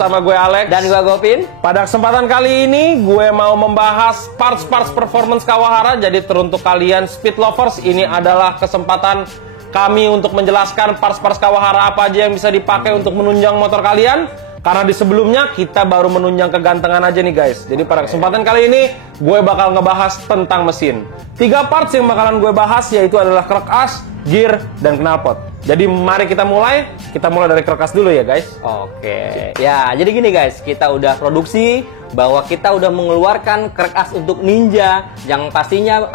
bersama gue Alex dan gue Gopin. Pada kesempatan kali ini gue mau membahas parts-parts performance Kawahara. Jadi teruntuk kalian speed lovers, ini adalah kesempatan kami untuk menjelaskan parts-parts Kawahara apa aja yang bisa dipakai untuk menunjang motor kalian. Karena di sebelumnya kita baru menunjang kegantengan aja nih guys. Jadi pada kesempatan kali ini gue bakal ngebahas tentang mesin. 3 parts yang bakalan gue bahas yaitu adalah krek as, gear, dan knalpot. Jadi mari kita mulai. Kita mulai dari krek as dulu ya guys. Oke. Ya, jadi gini guys, kita udah produksi bahwa kita udah mengeluarkan krek as untuk Ninja yang pastinya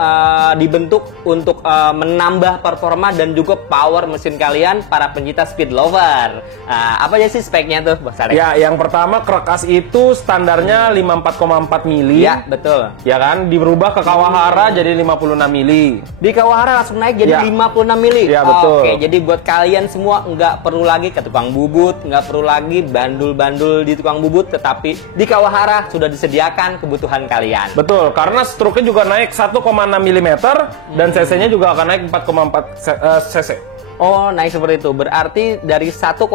dibentuk untuk menambah performa dan juga power mesin kalian para pencinta speed lover. Apa aja sih speknya tuh, Bos Alex? Ya, yang pertama krek as itu standarnya 54,4 mili. Ya, betul. Ya kan, dirubah ke Kawahara jadi 56 mili. Di Kawahara langsung naik jadi 56 mili. Ya, betul. Oke, jadi buat kalian semua nggak perlu lagi ke tukang bubut, nggak perlu lagi bandul-bandul di tukang bubut, tetapi di Kawahara sudah disediakan kebutuhan kalian. Betul, karena struknya juga naik 1,6 mm dan cc-nya juga akan naik 4,4 cc. Oh, naik seperti itu. Berarti dari 1,6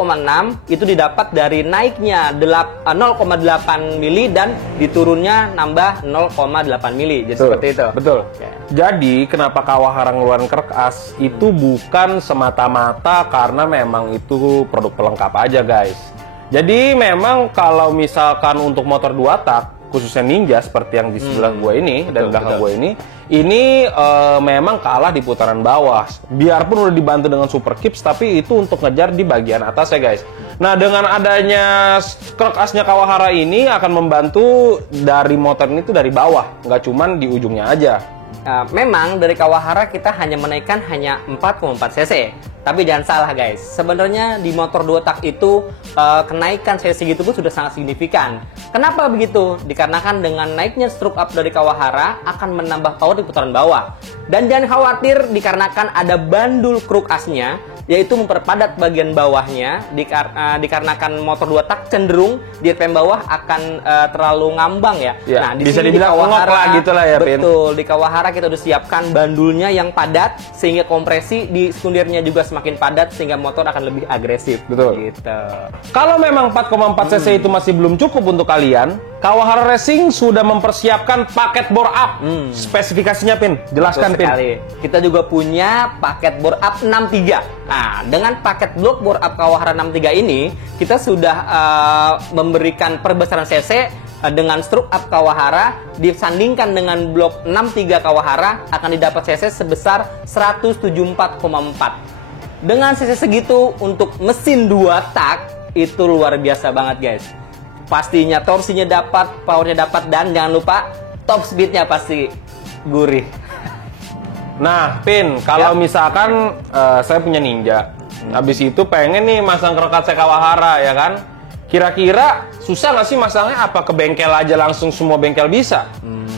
itu didapat dari naiknya 0,8 mili dan diturunnya nambah 0,8 mili. Jadi seperti itu. Betul. Okay. Jadi kenapa Kawahara ngeluarin krek as itu bukan semata-mata karena memang itu produk pelengkap aja guys. Jadi memang kalau misalkan untuk motor 2 tak khususnya Ninja seperti yang di sebelah gue ini dan belakang gue ini memang kalah di putaran bawah. Biarpun udah dibantu dengan super kips, tapi itu untuk ngejar di bagian atas ya guys. Nah, dengan adanya krek asnya Kawahara ini akan membantu dari motor ini tuh dari bawah, nggak cuman di ujungnya aja. Memang dari Kawahara kita hanya menaikkan hanya 4,4 cc. Tapi jangan salah guys, sebenarnya di motor 2 tak itu kenaikan cc gitu pun sudah sangat signifikan. Kenapa begitu? Dikarenakan dengan naiknya stroke up dari Kawahara akan menambah power di putaran bawah. Dan jangan khawatir dikarenakan ada bandul kruk asnya, yaitu memperpadat bagian bawahnya. Dikarenakan motor 2 tak cenderung di RPM bawah akan terlalu ngambang ya. Nah, bisa dibilang Kawahara gitu lah ya, Pin. Betul, di Kawahara kita udah siapkan bandulnya yang padat sehingga kompresi di sekundirnya juga semakin padat sehingga motor akan lebih agresif. Betul. Gitu. Kalau memang 4,4 cc itu masih belum cukup untuk kalian, Kawahara Racing sudah mempersiapkan paket bore up. Spesifikasinya Pin, jelaskan Pin. Kita juga punya paket bore up 63. Nah, dengan paket blok bore up Kawahara 63 ini, kita sudah memberikan perbesaran cc dengan stroke up Kawahara disandingkan dengan blok 63 Kawahara akan didapat cc sebesar 174,4. Dengan cc segitu untuk mesin 2 tak itu luar biasa banget guys. Pastinya torsinya dapat, powernya dapat, dan jangan lupa top speednya pasti gurih. Nah, Pin, kalau misalkan saya punya Ninja, habis itu pengen nih masang krek as Kawahara ya kan? Kira-kira susah nggak sih masangnya? Apa ke bengkel aja langsung semua bengkel bisa?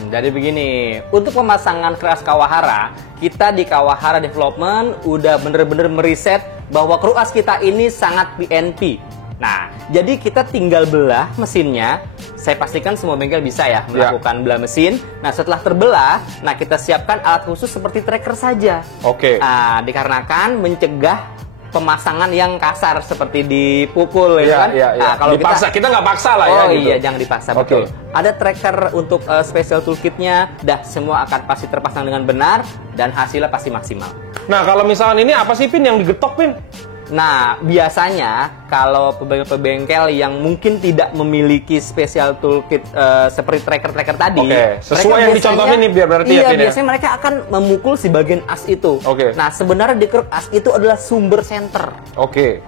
Jadi begini, untuk pemasangan krek as Kawahara, kita di Kawahara Development udah bener-bener meriset bahwa krek as kita ini sangat PNP. Nah, jadi kita tinggal belah mesinnya. Saya pastikan semua bengkel bisa ya melakukan belah mesin. Nah, setelah terbelah, nah kita siapkan alat khusus seperti tracker saja. Oke. Nah, dikarenakan mencegah pemasangan yang kasar seperti dipukul ya kan? Nah, kalau dipaksa, kita nggak paksa lah ya. Oh iya, jangan dipaksa, betul. Ada tracker untuk special toolkitnya, semua akan pasti terpasang dengan benar dan hasilnya pasti maksimal. Nah, kalau misalkan ini apa sih Pin yang digetok Pin? Nah, biasanya kalau pebengkel yang mungkin tidak memiliki special toolkit seperti tracker-tracker tadi, sesuai yang dicontohin nih biar berarti ya. Iya, biasanya mereka akan memukul si bagian as itu. Nah, sebenarnya di krek as itu adalah sumber senter.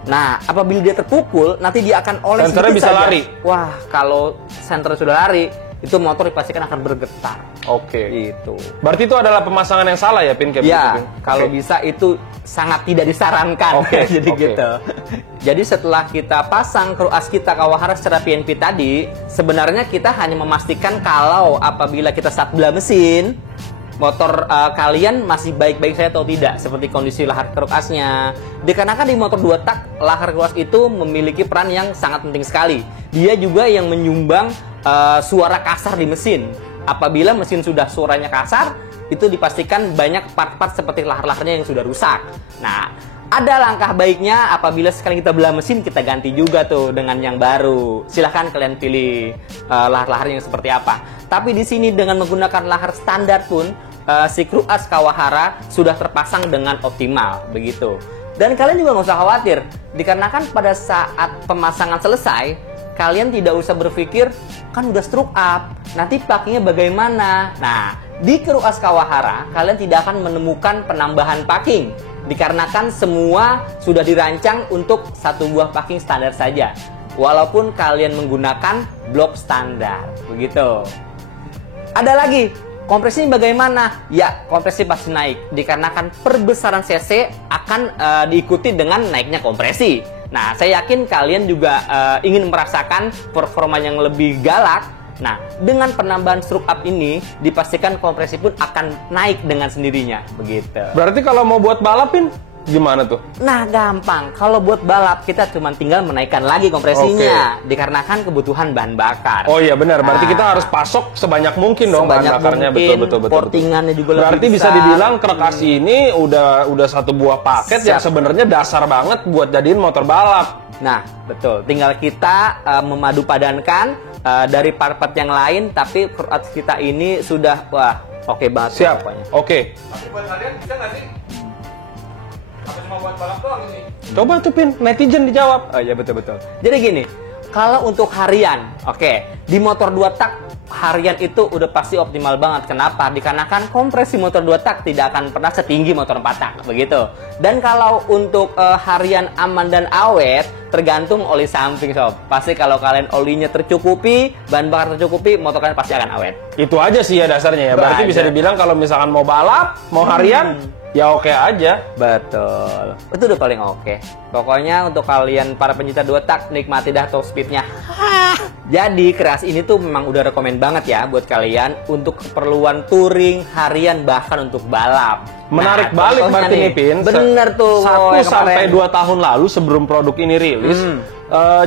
Nah, apabila dia terpukul, nanti dia akan oleh senternya bisa saja lari. Wah, kalau senter sudah lari, itu motor dipastikan akan bergetar. Itu. Berarti itu adalah pemasangan yang salah ya Pin? Ya, kalau bisa itu sangat tidak disarankan. Jadi gitu. Jadi setelah kita pasang krek as kita Kawahara secara PNP tadi, sebenarnya kita hanya memastikan kalau apabila kita start belah mesin, motor kalian masih baik-baik saja atau tidak, seperti kondisi lahar krek asnya. Dikarenakan di motor 2 tak, lahar krek as itu memiliki peran yang sangat penting sekali. Dia juga yang menyumbang suara kasar di mesin. Apabila mesin sudah suaranya kasar, itu dipastikan banyak part-part seperti lahar-laharnya yang sudah rusak. Nah, ada langkah baiknya apabila sekali kita belah mesin, kita ganti juga tuh dengan yang baru. Silahkan kalian pilih lahar-lahar yang seperti apa. Tapi di sini dengan menggunakan lahar standar pun, si Kruas Kawahara sudah terpasang dengan optimal, begitu. Dan kalian juga nggak usah khawatir, dikarenakan pada saat pemasangan selesai, kalian tidak usah berpikir, kan udah stroke up, nanti packingnya bagaimana? Nah, di Kruas Kawahara, kalian tidak akan menemukan penambahan packing, dikarenakan semua sudah dirancang untuk satu buah packing standar saja. Walaupun kalian menggunakan blok standar, begitu. Ada lagi, kompresi bagaimana? Ya, kompresi pasti naik, dikarenakan perbesaran cc akan diikuti dengan naiknya kompresi. Nah, saya yakin kalian juga ingin merasakan performa yang lebih galak. Nah, dengan penambahan stroke up ini, dipastikan kompresi pun akan naik dengan sendirinya, begitu. Berarti kalau mau buat balapin, gimana tuh? Nah, gampang. Kalau buat balap, kita cuma tinggal menaikkan lagi kompresinya, dikarenakan kebutuhan bahan bakar. Oh iya benar, berarti kita harus pasok sebanyak mungkin dong bahan bakarnya, betul. Portingannya juga berarti lebih bisa besar. dibilang Krek ini udah satu buah paket yang sebenarnya dasar banget buat jadiin motor balap. Nah, betul. Tinggal kita memadu padankan dari part-part yang lain, tapi Kruas kita ini sudah oke banget. Siap. Oke. Tapi buat kalian bisa nggak sih? Apa cuma buat balap doang ini? Coba tuh Pin, netizen dijawab. Oh iya, betul. Jadi gini, kalau untuk harian, di motor 2 tak harian itu udah pasti optimal banget. Kenapa? Dikarenakan kompresi motor 2 tak tidak akan pernah setinggi motor 4 tak, begitu. Dan kalau untuk harian aman dan awet, tergantung oli samping, sob. Pasti kalau kalian olinya tercukupi, bahan bakar tercukupi, motor kalian pasti akan awet. Itu aja sih ya dasarnya ya. Berarti bisa dibilang kalau misalkan mau balap, mau harian, ya oke aja. Betul. Itu udah paling oke. Pokoknya untuk kalian para pencinta 2 tak, nikmati dah top speednya. Jadi Kruas ini tuh memang udah rekomen banget ya buat kalian untuk keperluan touring, harian, bahkan untuk balap. Menarik balik berarti nih Pin. Bener tuh. 1 sampai 2 tahun lalu sebelum produk ini rilis,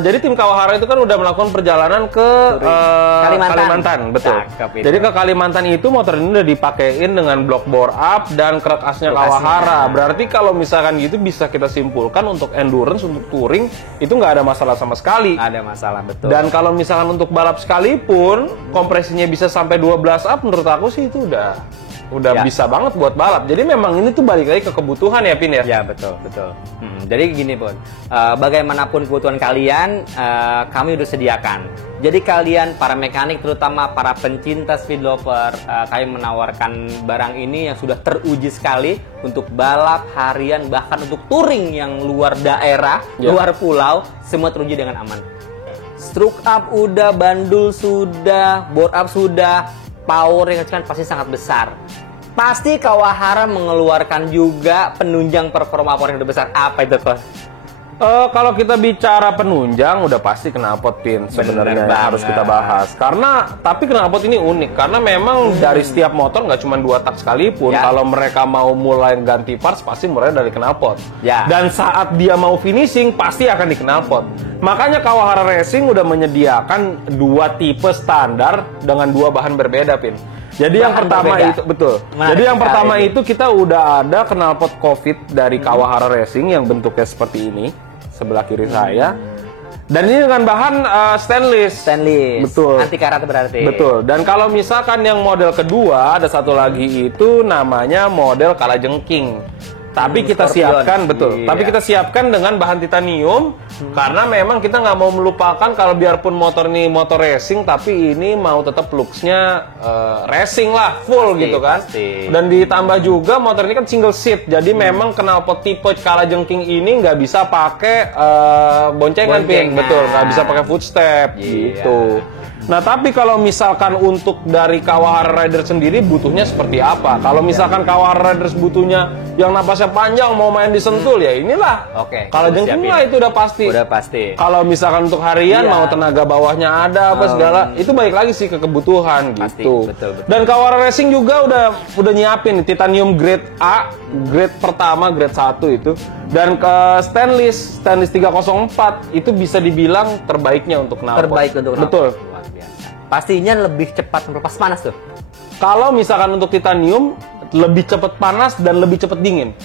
jadi tim Kawahara itu kan udah melakukan perjalanan ke Kalimantan, betul. Jadi ke Kalimantan itu motor ini udah dipakein dengan blok bore up dan Krek asnya Kawahara. Berarti kalau misalkan gitu bisa kita simpulkan untuk endurance, untuk touring itu nggak ada masalah sama sekali. Ada masalah, betul. Dan kalau misalkan untuk balap sekalipun kompresinya bisa sampai 12 up, menurut aku sih itu udah bisa banget buat balap. Jadi memang ini tuh balik lagi ke kebutuhan ya Pin ya? Ya, betul. Jadi gini Pun, bagaimanapun kebutuhan kalian, kami udah sediakan. Jadi kalian para mekanik, terutama para pencinta speed lover, kami menawarkan barang ini yang sudah teruji sekali untuk balap harian, bahkan untuk touring yang luar daerah, luar pulau, semua teruji dengan aman. Stroke up udah, bandul sudah, bore up sudah, power yang kan pasti sangat besar. Pasti Kawahara mengeluarkan juga penunjang performa power yang lebih besar. Apa itu, Kon? Kalau kita bicara penunjang, udah pasti knalpot Pin sebenarnya harus kita bahas. Tapi knalpot ini unik karena memang dari setiap motor nggak cuma 2 tak sekalipun. Kalau mereka mau mulai ganti parts, pasti mulai dari knalpot. Dan saat dia mau finishing, pasti akan di knalpot. Makanya Kawahara Racing udah menyediakan 2 tipe standar dengan 2 bahan berbeda, Pin. Jadi yang pertama itu betul. Jadi yang pertama itu kita udah ada knalpot COVID dari Kawahara Racing yang bentuknya seperti ini, sebelah kiri saya. Dan ini dengan bahan stainless. Betul. Anti karat berarti. Betul. Dan kalau misalkan yang model kedua ada satu lagi itu namanya model kalajengking. Tapi kita siapkan, betul. Tapi kita siapkan dengan bahan titanium karena memang kita nggak mau melupakan kalau biarpun motor ini motor racing, tapi ini mau tetap looks-nya racing lah, full gitu kan. Dan ditambah juga motor ini kan single seat, jadi memang knalpot tipe kalajengking ini nggak bisa pakai boncengan, Pin. Betul, nggak bisa pakai footstep gitu. Nah, tapi kalau misalkan untuk dari Kawahara Rider sendiri butuhnya seperti apa? Kalau misalkan Kawahara Riders butuhnya yang napasnya panjang, mau main di sentul, ya inilah. Kalau jengking lah itu udah pasti. Kalau misalkan untuk harian mau tenaga bawahnya ada apa segala, itu balik lagi sih ke kebutuhan gitu. Betul. Dan Kawahara Racing juga udah nyiapin titanium grade A, grade pertama, grade 1 itu. Dan ke stainless 304 itu bisa dibilang terbaiknya untuk knalpot. Betul. Pastinya lebih cepat melepas panas tuh. Kalau misalkan untuk titanium lebih cepat panas dan lebih cepat dingin.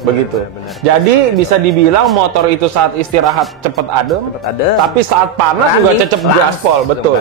Begitu. Benar. Jadi bisa dibilang motor itu saat istirahat cepat adem, tapi saat panas juga cepat gaspol, betul.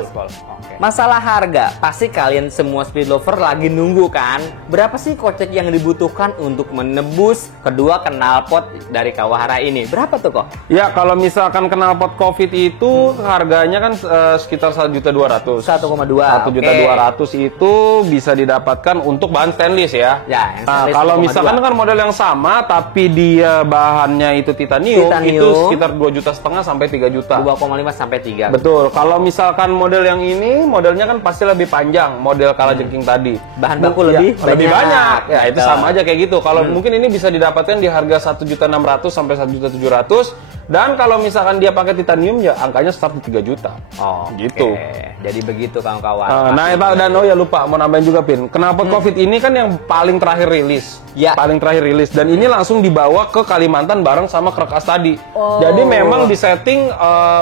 Masalah harga, pasti kalian semua speed lover lagi nunggu kan? Berapa sih kocek yang dibutuhkan untuk menebus kedua knalpot dari Kawahara ini? Berapa tuh kok? Ya, kalau misalkan knalpot COVID itu harganya kan sekitar 1.200.000. 1,2. 1.200.000 itu bisa didapatkan untuk bahan stainless ya. Ya, yang Nah, stainless kalau 1,2. misalkan kan model yang sama tapi dia bahannya itu titanium, itu sekitar 2,5 juta sampai 3 juta. 2,5 sampai 3. Betul. Kalau misalkan model yang ini, modelnya kan pasti lebih panjang, model kalajengking tadi. Bahan baku lebih banyak. Ya, itu Betul. sama aja kayak gitu. Kalau mungkin ini bisa didapatkan di harga 1.600.000 sampai 1.700.000. Dan kalau misalkan dia pakai titanium ya angkanya start di 3 juta. Oh, gitu. Jadi begitu kawan-kawan. Nah, dan oh ya lupa mau nambahin juga Pin. Knalpot COVID ini kan yang paling terakhir rilis. Ya. Paling terakhir rilis dan ini langsung dibawa ke Kalimantan bareng sama Krek-As tadi. Jadi memang disetting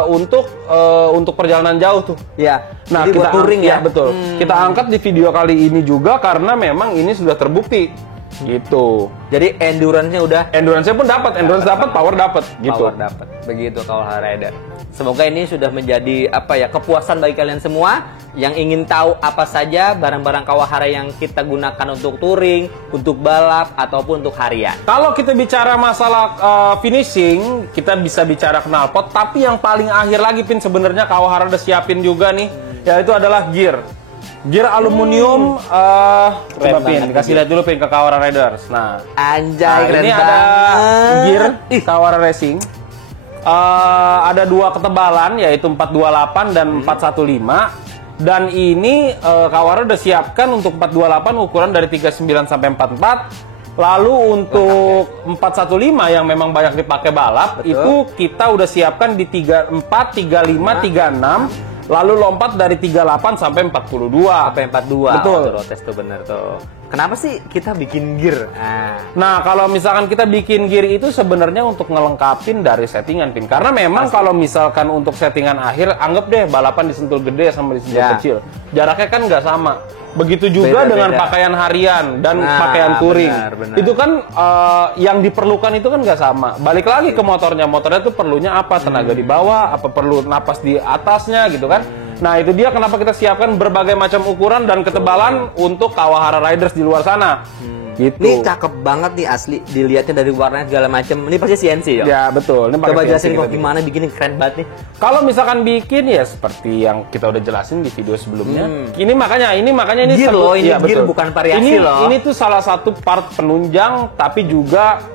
untuk perjalanan jauh tuh. Ya. Nah, jadi buat touring ya. Betul. Kita angkat di video kali ini juga karena memang ini sudah terbukti. Gitu. Jadi endurance-nya udah Endurance-nya pun dapat, power dapat gitu. power dapat. Begitu Kawahara Rider. Semoga ini sudah menjadi kepuasan bagi kalian semua yang ingin tahu apa saja barang-barang Kawahara yang kita gunakan untuk touring, untuk balap ataupun untuk harian. Kalau kita bicara masalah finishing, kita bisa bicara knalpot, tapi yang paling akhir lagi Pin sebenarnya Kawahara udah siapin juga nih, yaitu adalah gear. Gear aluminium, coba Pin, kasih lihat dulu Pin ke Kawahara Riders. Nah, Anjay, keren ini banget. ada gear Kawahara Racing. Ada dua ketebalan, yaitu 428 dan 415. Dan ini Kawahara udah siapkan untuk 428 ukuran dari 39 sampai 44. Lalu untuk 415 yang memang banyak dipakai balap, itu kita udah siapkan di 34, 35, 36. Lalu lompat dari 38 sampai 42. Sampai 42. Betul. Tuh, Rotes tuh bener tuh. Kenapa sih kita bikin gear? Nah, kalau misalkan kita bikin gear itu sebenarnya untuk ngelengkapin dari settingan Pin. Karena memang kalau misalkan untuk settingan akhir, anggap deh balapan di Sentul gede sama di Sentul kecil. Jaraknya kan nggak sama. Begitu juga dengan pakaian harian dan pakaian touring. Benar. Itu kan yang diperlukan itu kan nggak sama. Balik lagi ke motornya. Motornya tuh perlunya apa? Tenaga di bawah, apa perlu napas di atasnya gitu kan. Nah, itu dia kenapa kita siapkan berbagai macam ukuran dan ketebalan untuk Kawahara Riders di luar sana. Gitu. Ini cakep banget nih asli, dilihatnya dari warnanya segala macam. Ini pasti CNC ya? Ya, betul. Ini pakai Coba CNC jelasin kita kok bikin. gimana bikinnya, keren banget nih. Kalau misalkan bikin ya seperti yang kita udah jelasin di video sebelumnya. Ini makanya ini Gear sebut- loh, ini ya, gear betul. bukan variasi loh. Ini tuh salah satu part penunjang tapi juga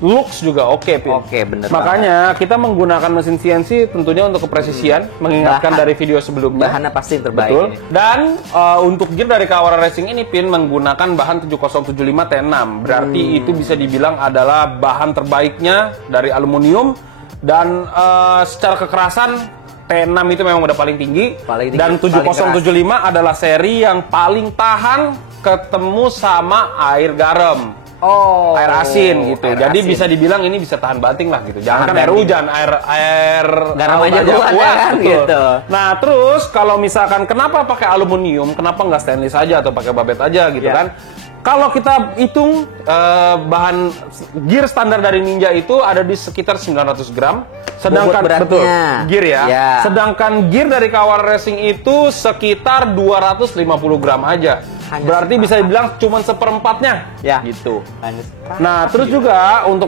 looks juga oke, Pin. Oke, bener Makanya kita menggunakan mesin CNC tentunya untuk kepresisian, mengingatkan Bahan- dari video sebelumnya. Bahannya pasti yang terbaik Betul. ini. Dan untuk gear dari Kawahara Racing ini Pin menggunakan bahan 7075 T6. Berarti itu bisa dibilang adalah bahan terbaiknya dari aluminium dan secara kekerasan T6 itu memang udah paling tinggi. Paling tinggi, Dan 7075 adalah seri yang paling tahan ketemu sama air garam. Oh, Air asin gitu. air Jadi asin. bisa dibilang ini bisa tahan banting lah gitu. Jangan Tahan kan air banting. hujan, air Garam laut aja kuat ya kan, betul. gitu. Nah, terus kalau misalkan kenapa pakai aluminium, kenapa nggak stainless aja atau pakai babet aja gitu Ya. kan? Kalau kita hitung bahan gear standar dari Ninja itu ada di sekitar 900 gram. Sedangkan Bobot betul beratnya. gear ya. Ya. Sedangkan gear dari Kawahara Racing itu sekitar 250 gram aja. Hanya Berarti bisa dibilang cuma seperempatnya. Ya. Gitu. Hanya Nah, terus juga untuk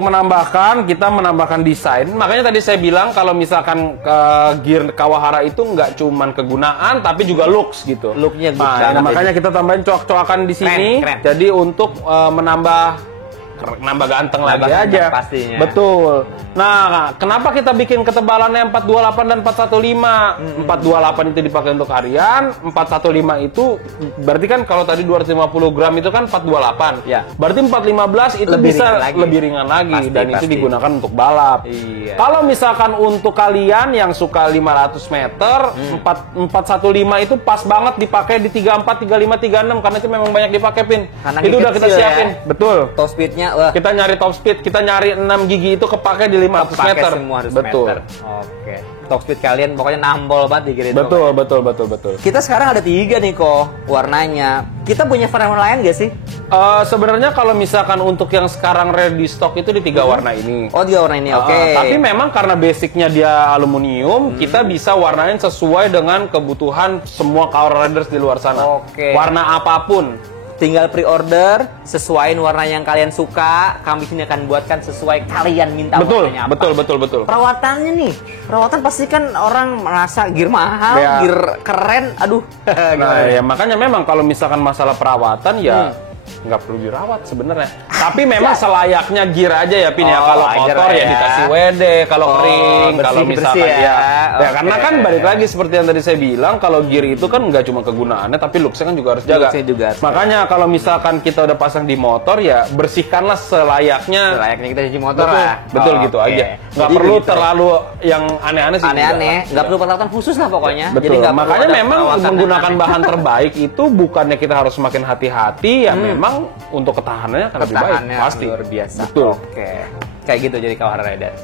kita menambahkan desain. Makanya tadi saya bilang kalau misalkan gear Kawahara itu nggak cuman kegunaan, tapi juga looks gitu. Looknya good Nah, banget makanya ini. kita tambahin coak-coakan di sini. Keren. Jadi untuk nambah ganteng lagi Nambah aja. ganteng pastinya. Betul. Nah, kenapa kita bikin ketebalannya 428 dan 415? 428 itu dipakai untuk harian, 415 itu berarti kan kalau tadi 250 gram itu kan 428. Ya. Berarti 415 itu Lebih bisa ringan lagi. lebih ringan lagi Pasti, dan itu pasti. digunakan untuk balap. Iya. Kalau misalkan untuk kalian yang suka 500 meter, 415 itu pas banget dipakai di 34, 35, 36 karena itu memang banyak dipakai Pin. Karena Itu udah kita kecil ya. siapin. Betul. top speednya, wah. Kita nyari top speed, kita nyari 6 gigi itu kepake di 500 Pakai meter. semua 100 Betul. meter. Oke. Top speed kalian pokoknya nampol banget di gear itu. Betul. Kita sekarang ada 3 nih kok warnanya. Kita punya varian lain gak sih? Sebenarnya kalau misalkan untuk yang sekarang ready stock itu di 3 warna ini. Oh, 3 warna ini. Oke. Tapi memang karena basicnya dia aluminium, kita bisa warnain sesuai dengan kebutuhan semua Kawarna Riders di luar sana. Oke. Warna apapun. Tinggal pre-order, sesuaiin warna yang kalian suka. Kami sini akan buatkan sesuai kalian minta warnanya apa. Betul. Perawatannya nih, perawatan pasti kan orang merasa gear mahal, Ya. gear keren, aduh. Nah, ya makanya memang kalau misalkan masalah perawatan ya nggak perlu dirawat sebenarnya. Tapi memang selayaknya gear aja ya Pin ya. Oh, Kalau wajar kotor lah ya ya. dikasih WD, kalau kering, kalau bersih-bersih misalkan ya. ya karena Oke. kan balik lagi seperti yang tadi saya bilang, kalau gear itu kan nggak cuma kegunaannya tapi looks-nya kan juga harus jaga. Looks-nya juga harus Makanya kalau misalkan kita udah pasang di motor ya bersihkanlah selayaknya. Layaknya kita cuci motor Betul, lah. betul gitu Oke. aja. Nggak Jadi perlu begitu. terlalu yang aneh-aneh sih. Aneh-aneh, juga. nggak perlu perawatan khusus lah pokoknya. Betul. Jadi nggak perlu Makanya ada memang perawatan yang menggunakan aneh. bahan terbaik itu bukannya kita harus semakin hati-hati ya, memang untuk ketahanannya akan lebih baik. Ketahanannya Pasti. luar biasa. Betul. Oke. Kayak gitu jadi Kawarna Riders.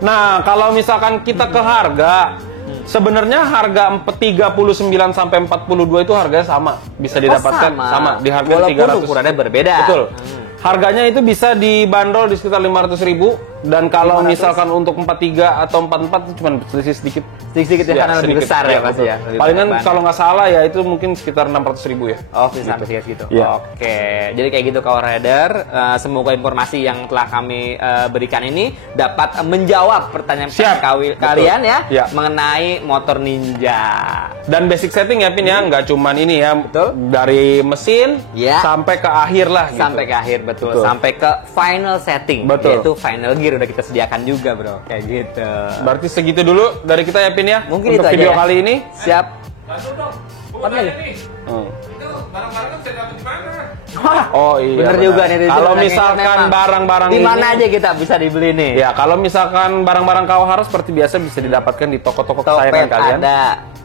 Nah, kalau misalkan kita ke harga, sebenarnya harga 39 sampai 42 itu harganya sama, bisa didapatkan sama di harga Walaupun 300. ukurannya berbeda. Betul. Harganya itu bisa dibanderol di sekitar 500.000 dan kalau 500. misalkan untuk 43 atau 44 itu cuma selisih sedikit. Sedikit ya, karena lebih sedikit. besar ya pasti betul. ya. Lebih Palingan banyak kalau nggak salah ya itu mungkin sekitar 600.000 ya. Oh, bisa sampai segitu gitu. Iya. Oke. Jadi kayak gitu Kawarna Rider. Semoga informasi yang telah kami berikan ini dapat menjawab pertanyaan Siap. kalian ya Iya. mengenai motor Ninja. Dan basic setting ya Pin ya, nggak cuman ini ya. Betul. Dari mesin Ya. sampai ke akhir lah gitu. Sampai ke akhir betul. Sampai ke final setting. Betul. Yaitu final gear udah kita sediakan juga, Bro. Kayak gitu. Berarti segitu dulu dari kita ya Pin ya. Mungkin untuk itu aja video ya. kali ini. Siap. Langsung dong. Gue Apa nanya nih? nih. Hmm. Itu barang-barangnya bisa dapat di mana? Oh iya. Bener benar. juga nih. Kalau Rizal. misalkan Memang. barang-barang di mana ini- aja kita bisa dibeli nih? Ya, kalau misalkan barang-barang Kawahara seperti biasa bisa didapatkan di toko-toko kesayangan Topet kalian. ada.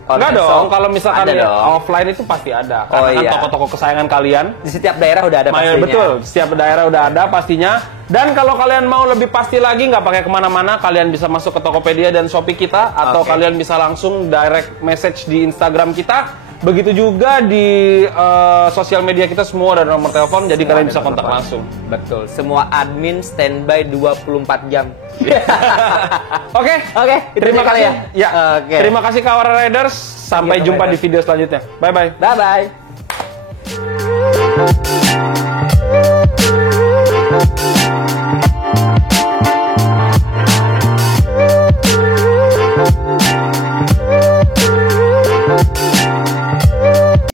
Enggak Online dong, shop kalau misalkan ada ya dong. offline itu pasti ada. Oh, Karena kan iya. toko-toko kesayangan kalian. Di setiap daerah udah ada pastinya. Betul, setiap daerah udah ada pastinya. Dan kalau kalian mau lebih pasti lagi, nggak pakai kemana-mana, kalian bisa masuk ke Tokopedia dan Shopee kita, atau Oke. kalian bisa langsung direct message di Instagram kita. Begitu juga di sosial media kita semua ada nomor telepon, jadi kalian bisa kontak langsung. Betul. Semua admin standby 24 jam. Oke, Oke, itu terima aja kali kasih. ya. Ya, Oke. terima kasih Kawarna Riders. Sampai Kawarna jumpa di Riders. video selanjutnya. Bye bye. Bye bye.